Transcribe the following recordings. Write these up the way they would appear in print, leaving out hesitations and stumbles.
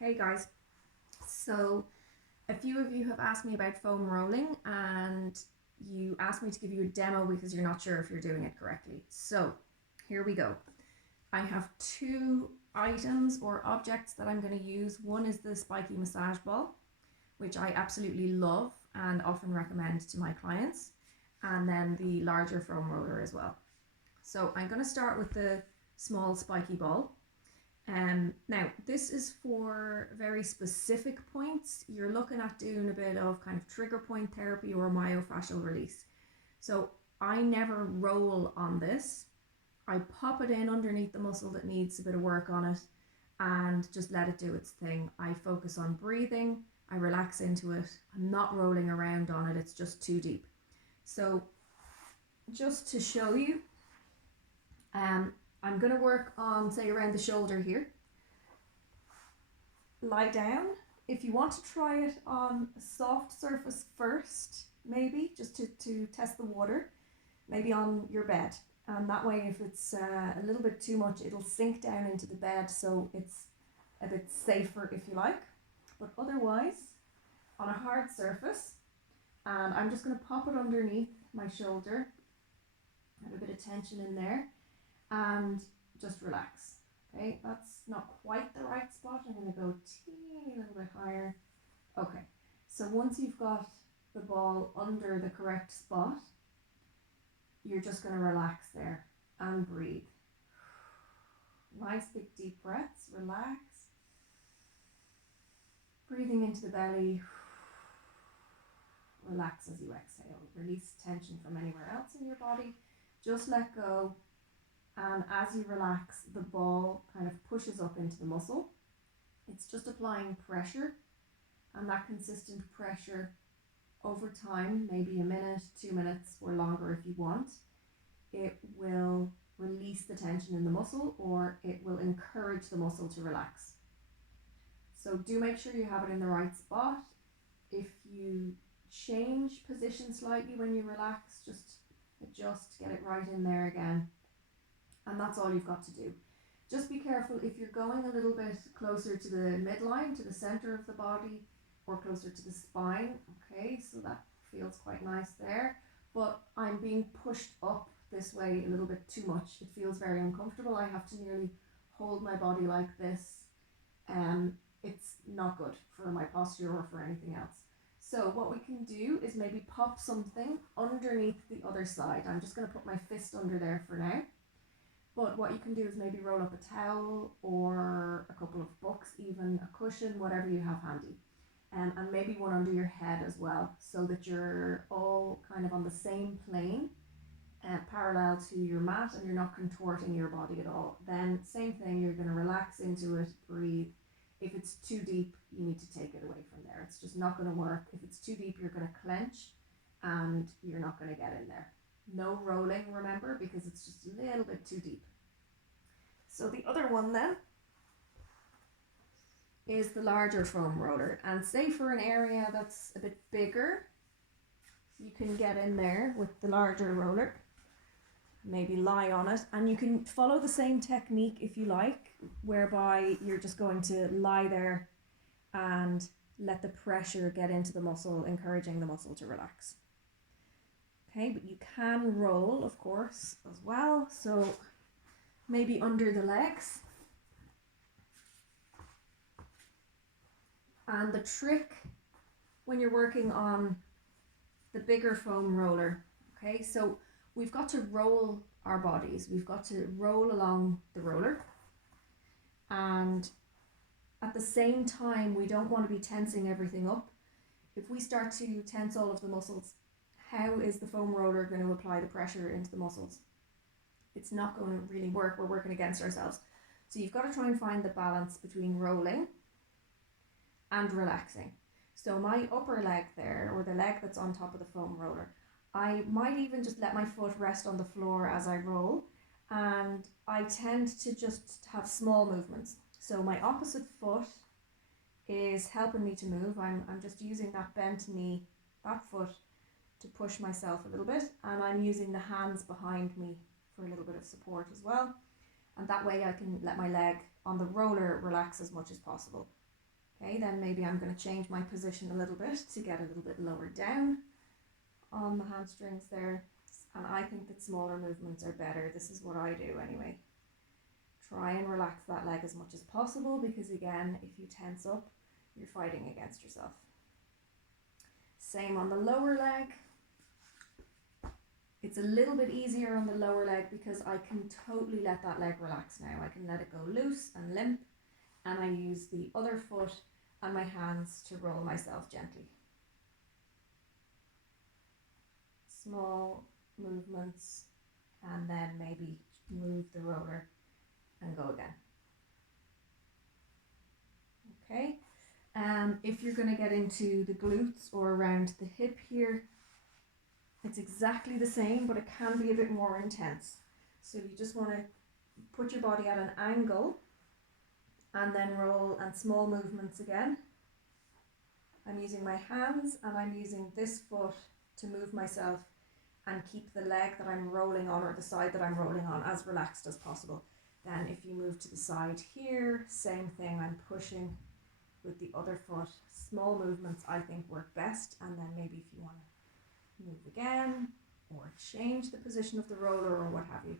Hey guys, so a few of you have asked me about foam rolling and you asked me to give you a demo because you're not sure if you're doing it correctly. So here we go. I have two items or objects that I'm going to use. One is the spiky massage ball, which I absolutely love and often recommend to my clients, and then the larger foam roller as well. So I'm going to start with the small spiky ball. Now, this is for very specific points. You're looking at doing a bit of kind of trigger point therapy or myofascial release. So I never roll on this. I pop it in underneath the muscle that needs a bit of work on it and just let it do its thing. I focus on breathing, I relax into it. I'm not rolling around on it, it's just too deep. So, just to show you, I'm going to work on, say, around the shoulder here. Lie down. If you want to try it on a soft surface first, maybe just to test the water, maybe on your bed. And that way, if it's a little bit too much, it'll sink down into the bed, so it's a bit safer, if you like. But otherwise, on a hard surface, and I'm just going to pop it underneath my shoulder, have a bit of tension in there, and just relax. Okay, that's not quite the right spot. I'm going to go teeny little bit higher. Okay, so once you've got the ball under the correct spot, you're just going to relax there and breathe. Nice big deep breaths, relax. Breathing into the belly. Relax as you exhale. Release tension from anywhere else in your body. Just let go. And as you relax, the ball kind of pushes up into the muscle. It's just applying pressure, and that consistent pressure over time, maybe a minute, 2 minutes, or longer if you want, it will release the tension in the muscle, or it will encourage the muscle to relax. So do make sure you have it in the right spot. If you change position slightly when you relax, just adjust, get it right in there again. And that's all you've got to do. Just be careful if you're going a little bit closer to the midline, to the center of the body, or closer to the spine. Okay, so that feels quite nice there. But I'm being pushed up this way a little bit too much. It feels very uncomfortable. I have to nearly hold my body like this. It's not good for my posture or for anything else. So what we can do is maybe pop something underneath the other side. I'm just going to put my fist under there for now. But what you can do is maybe roll up a towel or a couple of books, even a cushion, whatever you have handy. And maybe one under your head as well, so that you're all kind of on the same plane, parallel to your mat, and you're not contorting your body at all. Then same thing, you're going to relax into it, breathe. If it's too deep, you need to take it away from there. It's just not going to work. If it's too deep, you're going to clench and you're not going to get in there. No rolling, remember, because it's just a little bit too deep. So the other one then is the larger foam roller. And say for an area that's a bit bigger, you can get in there with the larger roller, maybe lie on it, and you can follow the same technique if you like, whereby you're just going to lie there and let the pressure get into the muscle, encouraging the muscle to relax. Okay, but you can roll, of course, as well. So maybe under the legs. And the trick when you're working on the bigger foam roller, okay, so we've got to roll our bodies. We've got to roll along the roller. And at the same time, we don't want to be tensing everything up. If we start to tense all of the muscles, how is the foam roller going to apply the pressure into the muscles? It's not going to really work. We're working against ourselves. So you've got to try and find the balance between rolling and relaxing. So my upper leg there, or the leg that's on top of the foam roller, I might even just let my foot rest on the floor as I roll, and I tend to just have small movements. So my opposite foot is helping me to move. I'm just using that bent knee, that foot, to push myself a little bit, and I'm using the hands behind me for a little bit of support as well. And that way I can let my leg on the roller relax as much as possible. Okay, then maybe I'm going to change my position a little bit to get a little bit lower down on the hamstrings there. And I think that smaller movements are better. This is what I do anyway. Try and relax that leg as much as possible, because again, if you tense up, you're fighting against yourself. Same on the lower leg. It's a little bit easier on the lower leg because I can totally let that leg relax now. I can let it go loose and limp, and I use the other foot and my hands to roll myself gently. Small movements, and then maybe move the roller and go again. Okay, if you're going to get into the glutes or around the hip here, it's exactly the same, but it can be a bit more intense. So you just want to put your body at an angle and then roll, and small movements again. I'm using my hands and I'm using this foot to move myself and keep the leg that I'm rolling on, or the side that I'm rolling on, as relaxed as possible. Then if you move to the side here, same thing, I'm pushing with the other foot. Small movements I think work best, and then maybe if you want to move again or change the position of the roller or what have you,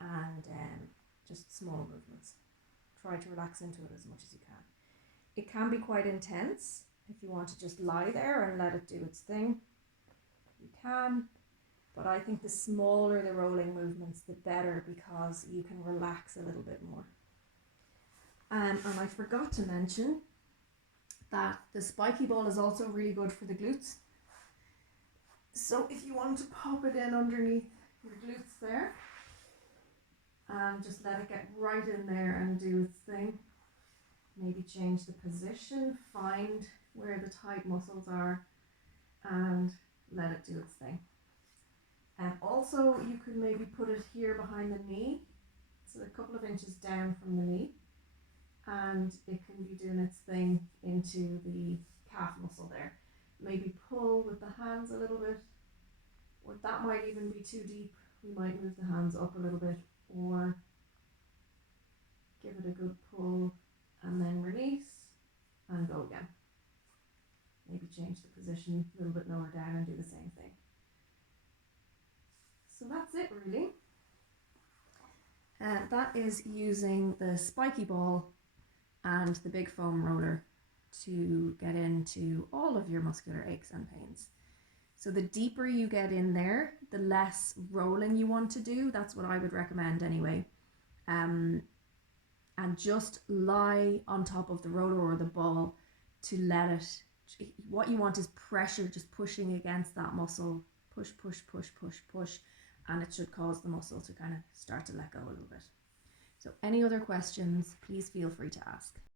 and just small movements. Try to relax into it as much as you can. It can be quite intense. If you want to just lie there and let it do its thing, you can. But I think the smaller the rolling movements, the better, because you can relax a little bit more. And I forgot to mention that the spiky ball is also really good for the glutes. So if you want to pop it in underneath your glutes there, and just let it get right in there and do its thing. Maybe change the position, find where the tight muscles are, and let it do its thing. And also you could maybe put it here behind the knee, so a couple of inches down from the knee, and it can be doing its thing into the calf muscle there. Maybe pull with the hands a little bit, or that might even be too deep. We might move the hands up a little bit, or give it a good pull and then release and go again. Maybe change the position a little bit lower down and do the same thing. So that's it really. That is using the spiky ball and the big foam roller to get into all of your muscular aches and pains. So the deeper you get in there, the less rolling you want to do. That's what I would recommend anyway. And just lie on top of the roller or the ball to let it, what you want is pressure, just pushing against that muscle, push, push, push, push, push, and it should cause the muscle to kind of start to let go a little bit. So any other questions, please feel free to ask.